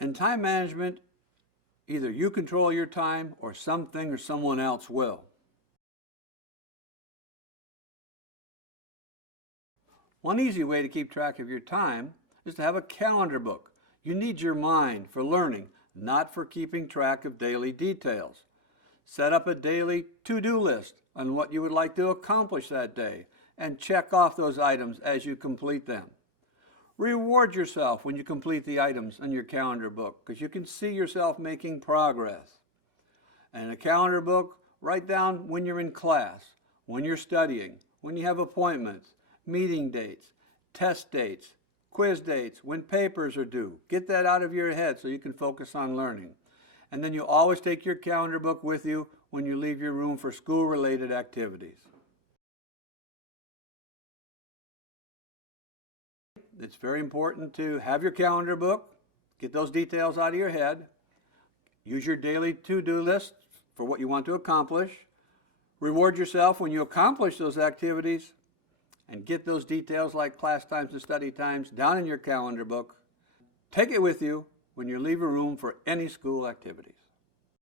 In time management, either you control your time or something or someone else will. One easy way to keep track of your time is to have a calendar book. You need your mind for learning, not for keeping track of daily details. Set up a daily to-do list on what you would like to accomplish that day and check off those items as you complete them. Reward yourself when you complete the items in your calendar book because you can see yourself making progress. And in a calendar book, write down when you're in class, when you're studying, when you have appointments, meeting dates, test dates, quiz dates, when papers are due. Get that out of your head so you can focus on learning. And then you always take your calendar book with you when you leave your room for school-related activities. It's very important to have your calendar book, get those details out of your head, use your daily to-do list for what you want to accomplish, reward yourself when you accomplish those activities, and get those details like class times and study times down in your calendar book. Take it with you when you leave a room for any school activities.